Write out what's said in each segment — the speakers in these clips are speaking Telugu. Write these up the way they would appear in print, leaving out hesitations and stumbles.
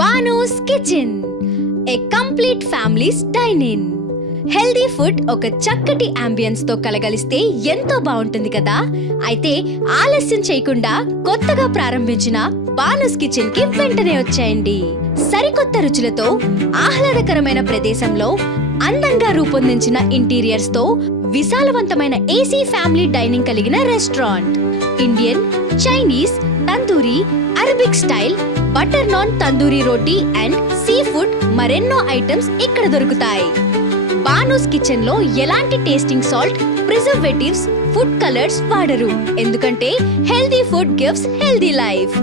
బానూస్ kitchen, a complete families dining. Healthy food ఒక చక్కటి అంబియన్స్ తో కలగలిస్తే ఎంతో బాగుంటుంది కదా. అయితే ఆలస్యం చేయకుండా కొత్తగా ప్రారంభించిన బానూస్ కిచెన్ కి వెంటనే వచ్చేయండి. సరికొత్త రుచులతో ఆహ్లాదకరమైన ప్రదేశంలో అందంగా రూపొందించిన ఇంటీరియర్స్ తో విశాలవంతమైన ఏసీ ఫ్యామిలీ డైనింగ్ కలిగిన restaurant. Indian, Chinese, tandoori, Arabic style, butter naan, tandoori roti and sea food మరెన్నో ఐటమ్స్ ఇక్కడ దొరుకుతాయి. బానూస్ కిచెన్ లో ఎలాంటి tasting salt, preservatives, food colours వాడరు. ఎందుకంటే healthy food gives healthy life.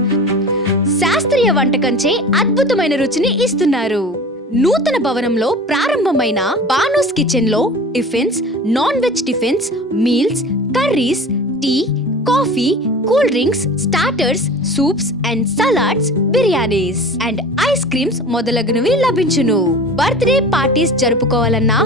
శాస్త్రీయ వంటకంచే అద్భుతమైన రుచిని ఇస్తున్నారు. నూతన భవనంలో ప్రారంభమైన బానూస్ కిచెన్ లో tiffins, non veg tiffins, meals, curries, tea, coffee, cool drinks, starters, soups and salads, biryanis and ice creams మొదలగునవి లభించును. బర్త్డే పార్టీస్ జరుపుకోవాలన్నా,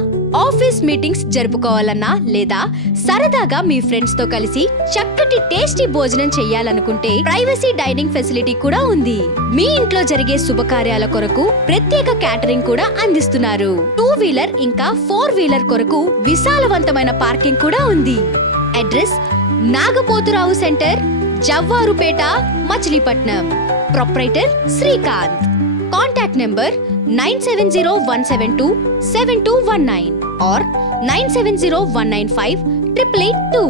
ఆఫీస్ మీటింగ్స్ జరుపుకోవాలన్నా లేదా సరదాగా మీ ఫ్రెండ్స్ తో కలిసి చక్కటి టేస్టీ భోజనం చేయాలనుకుంటే ప్రైవసీ డైనింగ్ ఫెసిలిటీ కూడా ఉంది. మీ ఇంట్లో జరిగే శుభకార్యాల కొరకు ప్రత్యేక క్యాటరింగ్ కూడా అందిస్తున్నారు. 2 వీలర్ ఇంకా 4 వీలర్ కొరకు విశాలవంతమైన పార్కింగ్ కూడా ఉంది. Address Nagapoturao center, Javvarupeta, Machilipatnam. Proprietor Srikanth. Contact number 9701727219 or 9701958882.